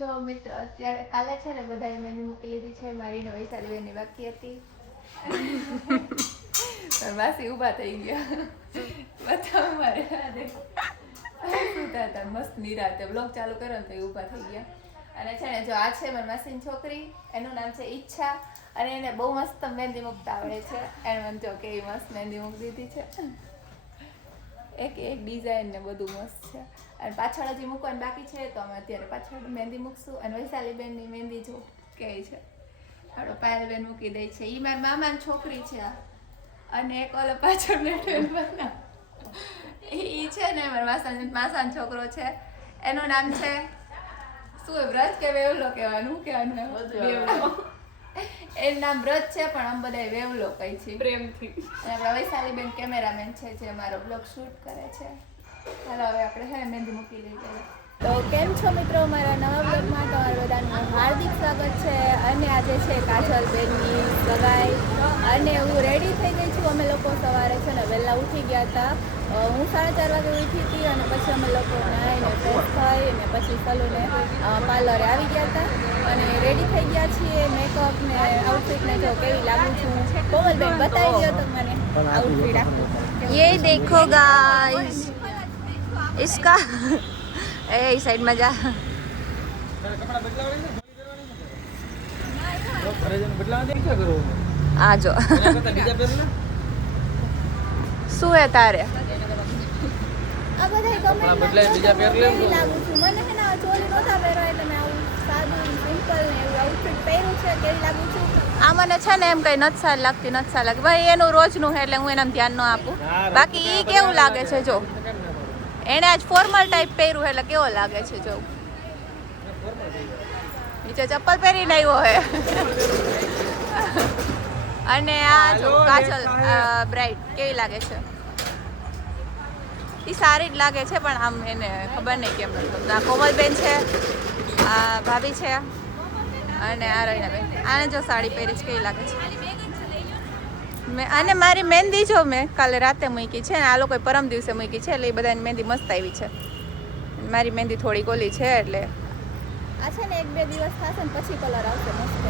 જો મિત્રો અત્યારે કાલે છે ને બધાએ મહેંદી મૂકી લીધી છે. મારી ને વૈશાલી બેનની બાકી હતી. માસી ઊભા થઈ ગયા. બતાવો મારે સુતા હતા મસ્ત નિરાતે બ્લોગ ચાલુ કર્યો ને તો એ ઊભા થઈ ગયા. અને છે ને જો આ છે મારી માસીની છોકરી, એનું નામ છે ઈચ્છા અને એને બહુ મસ્ત મહેંદી મૂકતા આવડે છે. એને મને જો કેવી મસ્ત મહેંદી મૂકી દીધી છે. એક ડિઝાઇન ને બધું મસ્ત છે. અને પાછળ હજી મૂકવાની બાકી છે તો અમે અત્યારે પાછળ મહેંદી મૂકશું. અને વૈશાલી બેનની મહેંદી જો કે છે આપણો પાયલ બેન મૂકી દે છે. એ મારા મામાની છોકરી છે. અને એક ઓલો પાછળ બેઠો એ છે ને મારા માસાનો છોકરો છે. એનું નામ છે શું વ્રત કે વેવલો કહેવાનું કહેવાનું એનું નામ વ્રત છે પણ આમ બધા વેવલો કહી છે પ્રેમથી. અને આપણા વૈશાલી બેન કેમેરામેન છે જે અમારો બ્લોગ શૂટ કરે છે. ચાલો હવે આપણે હે મહેંદી મૂકી લઈએ. તો કેમ છો મિત્રો, મારા નવા બ્લોગમાં તમારું બધાનું હાર્દિક સ્વાગત છે. અને આજે છે કાજલ બેનની સગાઈ અને હું રેડી થઈ ગઈ છું. અમે લોકો સવારે છે ને વહેલા ઉઠી ગયા હતા. હું 4:30 વાગે ઉઠી હતી અને પછી અમે લોકો નાહીને ફ્રેશ થઈ અને પછી સલૂને પાર્લરે આવી ગયા હતા અને રેડી થઈ ગયા છીએ. મેકઅપ ને આઉટફિટ ને જો કેવી લાગુ છું. કોમલબેન બતાવી દો તમને આઉટફિટ આખું. ये देखो गाइस इसका ए साइड में जा आ जो શું હે તારે આ બધા કમેન્ટ બીજા પહેર લે લાગુ છું. મને હે ના ચોલી નહોતા પહેરવા એટલે મેં આવું સાદું સિમ્પલ ને એવું આઉટફિટ પહેર્યું છે. કેવી લાગુ છું? આ મને છે ને એમ કઈ નથી સારી લાગતી ભાઈ એનું રોજનું એટલે હું એનામાં ધ્યાન ન આપું. બાકી ઈ કેવું લાગે છે જો એને આજ ફોર્મલ ટાઈપ પહેર્યું એટલે કેવો લાગે છે જો નીચે ચપ્પલ પહેરીને આવ્યો હે. અને આ જો કાજલ બ્રાઇટ કેવી લાગે છે? એ સારી જ લાગે છે પણ આમ એને ખબર નહીં કેમ નથી. આ કોમલબેન છે, આ ભાભી છે અને આ રહીનાબેન. આને જો સાડી પહેરી છે કેવી લાગે છે? અને મારી મહેંદી જો મેં કાલે રાતે મૂકી છે ને આ લોકોએ પરમ દિવસે મૂકી છે એટલે એ બધાની મહેંદી મસ્ત આવી છે. મારી મહેંદી થોડી ગોલી છે એટલે આ છે ને 1-2 દિવસ થશે ને પછી કલર આવશે મસ્ત.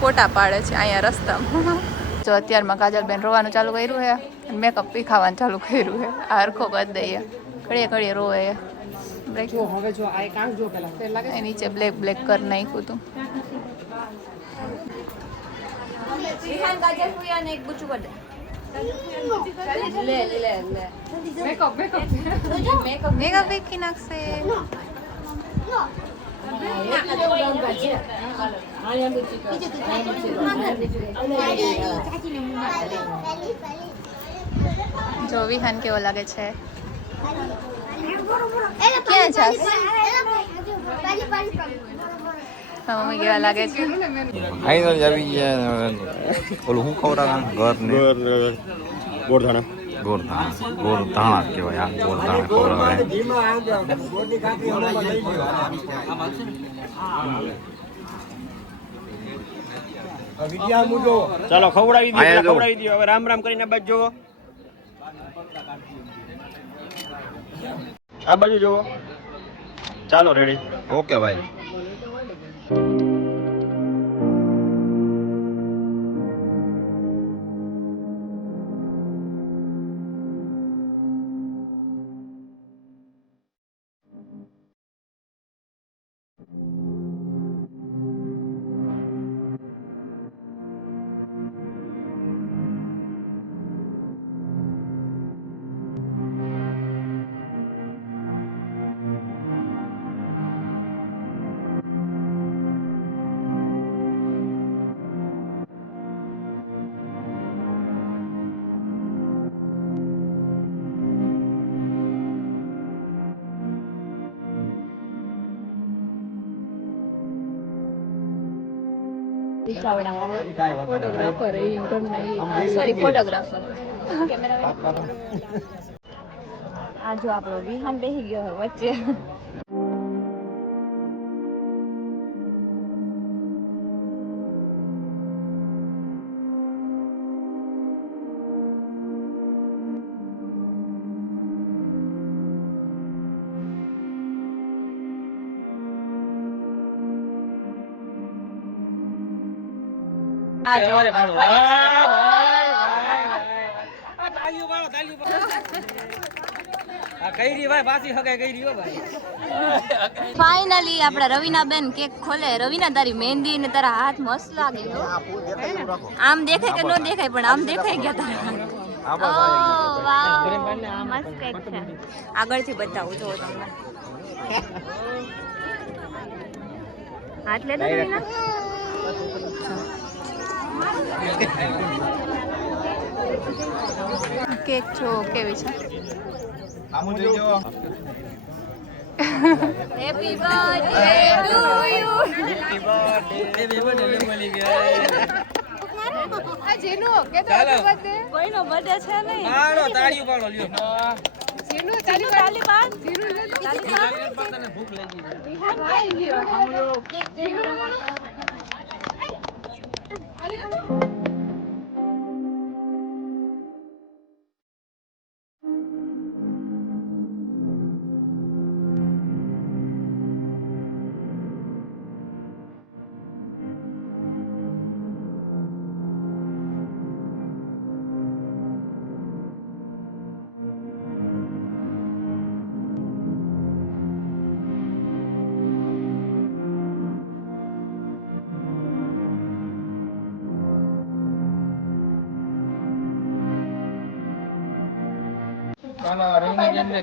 ફોટા પાડે છે અહીંયા રસ્તામાં. જો અત્યારમાં કાજલબેન રોવાનું ચાલુ કર્યું છે અને મેકઅપ પીખાવાનું ચાલુ કર્યું છે. આ હરખો કરી દઈએ ઘડીએ રોવે એ નીચે બ્લેક કરી નાખ્યું હતું. વિહાન ગાજર ફુયા ને એક ગુચું કરી દે. લે મેકઅપ પીખી નાખશે. જો વિહાન કેવો લાગે છે? ક્યાં જાસ? મમ્મી કેવા લાગે છે? ફાઈનલ આવી ગયા. ઓલું શું ખવડાવે ઘર ને ગોરધાણા કહેવાય. આ ગોરધાણા ખવડાવે. ચાલો ખવડાવી દો હવે રામ રામ કરીને બાજુ જોવો. આ બાજુ જોવો. ચાલો રેડી. ઓકે ભાઈ. ફોટોગ્રાફર આ જો આપણો વિહાન બેસી ગયો વચ્ચે. ફાઇનલી આપડા રવિના બેન કેક ખોલે. રવિના તારી મહેંદી ને તારા હાથ મસ્ત લાગે હો. આમ દેખાય કે ન દેખાય પણ આમ દેખાઈ ગયા તારા. ઓ વાવ મસ્ત કેક છે. આગળથી બતાવું જો તમને. હાથ લે તો રવિના. કેક જો કેવી છે. Happy birthday to you. આ જેનો કે તો બર્થડે કોઈનો બર્થડે છે નહીં. પાડો તાળીઓ પાડો લ્યો. જેનો તાળી પાડ. જેનો તાળી પાડ. તને ભૂખ લાગી ગઈ.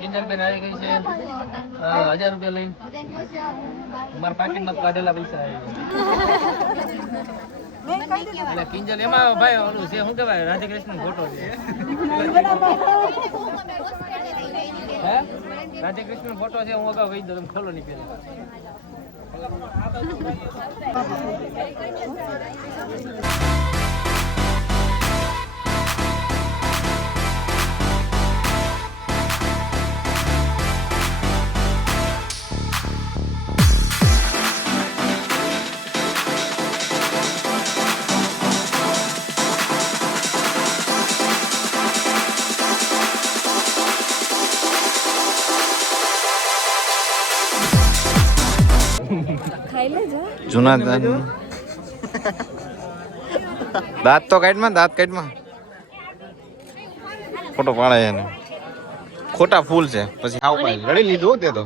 કિંજલબેન આવી ગઈ છે 1000 રૂપિયા લઈને. મારા પાકીટમાં કાઢેલા પૈસા એટલે કિંજલ એમાં ભાઈ ઓલું છે શું કહેવાય રાધે કૃષ્ણ ફોટો છે. હે રાધે કૃષ્ણ ફોટો છે. હું અગાઉ વહી દઉં ખોલો નહીં પેલા. જૂના દાંત તો કાઢમાં ફોટો પાડે એને. ખોટા ફૂલ છે પછી હાવ પાડે લડી લીધું તે તો.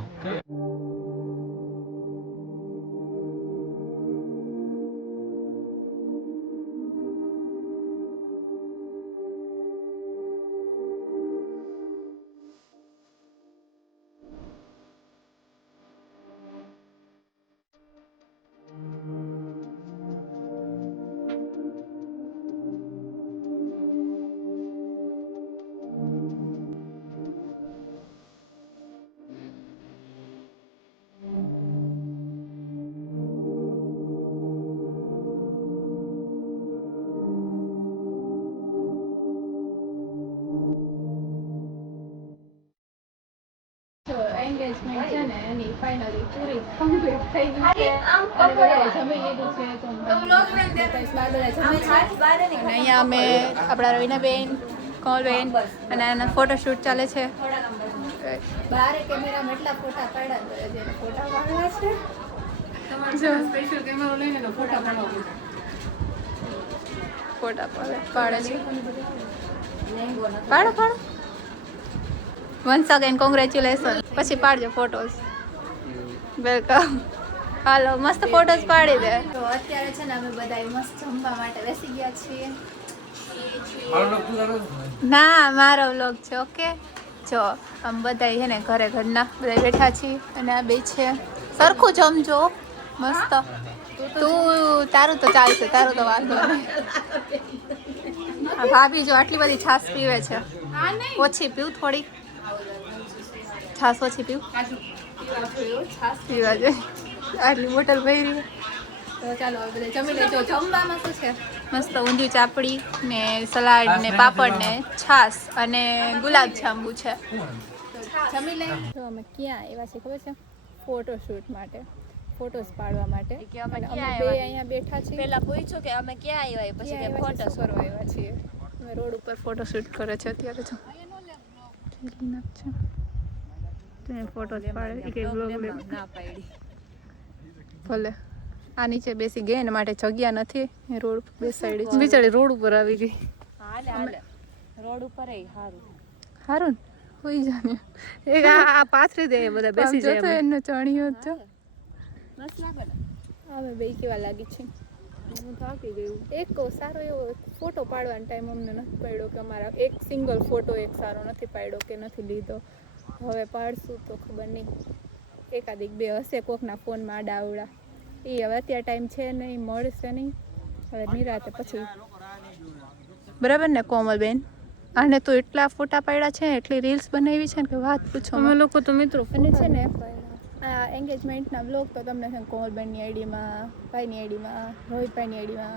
એન્ગેજમેન્ટ છે ને એની ફાઇનલી પૂરી કમ્પ્લીટ થઈ ગઈ છે. અને બધાએ જમી લીધું છે. અને અહીંયા અમે આપણા રવિનાબેન, કોમલબેન અને એના ફોટોશૂટ ચાલે છે. બારે કેમેરામાં એટલા ફોટા પાડ્યા છે. ફોટા પાડવા છે. સ્પેશિયલ કેમેરો લઈને તો ફોટા પાડવા. ફોટા પાડે છે. પાડો વન્સ અગેન કોંગ્રેચ્યુલેશન. પછી પાડજો ફોટોસ. વેલકમ. હાલો મસ્ત ફોટોસ પાડી દે. તો અત્યારે છે ને અમે બધા મસ્ત જમવા માટે બેસી ગયા છીએ. ના મારો વ્લોગ છે. ઓકે જો આમ બધા છે ને ઘરના બધા બેઠા છીએ અને આ બે છે. સરખું જમજો મસ્ત. તું તારું તો ચાલશે, તારું તો વાંધો નહીં. ભાભી જો આટલી બધી છાશ પીવે છે. ઓછી પીવું થોડી છાશ ઓછી પીવું. છાશ પીવા જોઈએ. આટલી બોટલ ભરી. તો ચાલો હવે જમી લેજો. જમવામાં શું છે? મસ્ત ઊંધિયું ચાપડી ને સલાડ ને પાપડ ને છાશ અને ગુલાબ જાંબુ છે. જમી લઈ. તો અમે ક્યાં આવ્યા છે ખબર છે? ફોટોશૂટ માટે, ફોટોસ પાડવા માટે. અમે બે અહીંયા બેઠા છીએ. પેલા પૂછ્યું કે અમે ક્યાં આવ્યા, પછી કે ફોટો કરવા આવ્યા છીએ. અમે રોડ ઉપર ફોટોશૂટ કરે છે અત્યારે. જો ફોટો પાડે કે બ્લોગ લે. ના પાડી ભલે આ નીચે બેસી ગઈ એના માટે જગ્યા નથી રોડ બેસાડી છે બિચારી રોડ ઉપર આવી ગઈ હાલે હાલે રોડ ઉપર એ હારું હારું હોઈ જાને એક આ પાથરી દે બધા બેસી જાય તો એનો ચણિયો જ જો બસ લાગે ને હવે બે કેવા લાગી છે હું થાકી ગયું એક સારો એવો ફોટો પાડવાનો ટાઈમ અમને નથી પડ્યો કે અમારા એક સિંગલ ફોટો એક સારો નથી પાડ્યો કે નથી લીધો હવે પાડશું તો ખબર નહીં એકાદીક બે હશે કોકના ફોનમાં આડાવડા એ હવે અત્યારે ટાઈમ છે નહીં મળશે નહીં હવે નિરાતે પછી બરાબર ને કોમલબેન આને તો એટલા ફોટા પાડ્યા છે એટલી રીલ્સ બનાવી છે ને કે વાત પૂછો અમે લોકો તો મિત્રો અને છે ને આ એન્ગેજમેન્ટના બ્લોગ તો તમને છે ને કોમલબેનની આઈડીમાં ભાઈની આઈડીમાં રોહિતભાઈની આઈડીમાં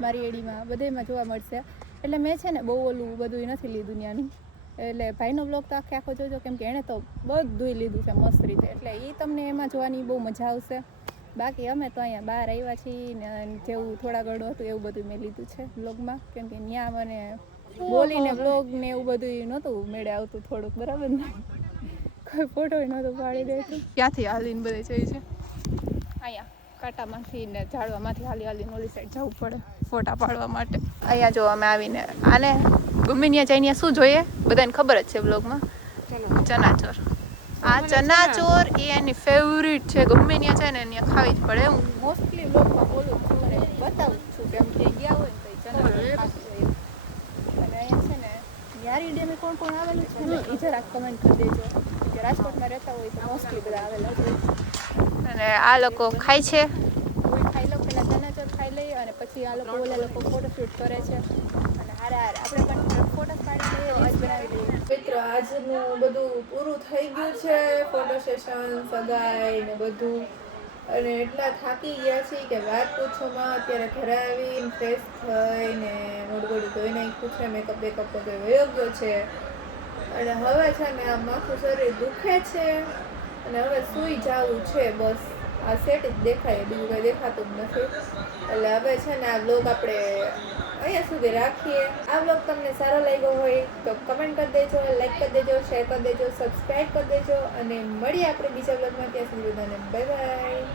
મારી આઈડીમાં બધેમાં જોવા મળશે એટલે મેં છે ને બહુ ઓલું બધું નથી લીધું ત્યાંનું એટલે ભાઈનો બ્લોગ તો આખો જોજો કેમ કે એણે તો બધું લીધું છે મસ્ત રીતે એટલે એ તમને એમાં જોવાની બહુ મજા આવશે બાકી અમે તો અહીંયા બહાર આવ્યા છીએ ને જેવું થોડા ઘણું હતું એવું બધું મેં લીધું છે બ્લોગમાં કેમ કે ત્યાં મને બોલીને બ્લોગ ને એવું બધું નહોતું મેળે આવતું થોડુંક બરાબર ને કોઈ ફોટો નહોતું પાડી દેતું ક્યાંથી હાલીને બધે જઈ છે અહીંયા કાંટામાંથી ને ઝાડવામાંથી હાલીને ઓલી સાઈડ જવું પડે ફોટા પાડવા માટે અહીંયા જો અમે આવીને આને ગમે ત્યાં જઈને શું જોઈએ બધાને ખબર જ છે બ્લોગમાં ચનાચોર આ ચનાચોર એ એની ફેવરિટ છે ગમે ત્યાં છે ને ત્યાં ખાવી જ પડે હું મોસ્ટલી બ્લોગમાં બોલું છું અને બતાવું છું કેમ કે ગયા હોય ને તો ચનાચોર ખાસ જોઈએ અને અહીંયા છે ને યારી ડેમે કોણ કોણ આવેલું છે ને એ જરાક કમેન્ટ કરી દેજો કે રાજકોટમાં રહેતા હોય તો મોસ્ટલી બધા આવેલા છે અને આ લોકો ખાય છે ખાઈ લો પહેલાં ચનાચોર ખાઈ લઈએ અને પછી આ લોકો ઓલા લોકો ફોટોશૂટ કરે છે અને હારે આપણે પણ ફોટોસ પાડી લઈએ રીલ્સ બનાવી લઈએ મિત્રો આજનું બધું પૂરું થઈ ગયું છે ફોટો સેશન સગાઈ ને બધું અને એટલા થાકી ગયા છીએ કે વાત પૂછોમાં અત્યારે ઘરે આવીને ફ્રેશ થઈને મોઢું ધોઈ નાખ્યું છે મેકઅપ બેકઅપ વગેરે વયો ગયો છે અને હવે છે ને આ માથું શરીર દુખે છે અને હવે સૂઈ જવું છે બસ આ સેટ જ દેખાય બીજું કંઈ દેખાતું જ નથી એટલે હવે છે ને આ બ્લોગ આપણે અહીંયા સુધી રાખીએ આ બ્લોગ તમને સારો લાગ્યો હોય તો કમેન્ટ કરી દેજો લાઈક કરી દેજો શેર કરી દેજો સબસ્ક્રાઈબ કરી દેજો અને મળીએ આપણે બીજા બ્લોગમાં ત્યાં સુધી બધાને બાય બાય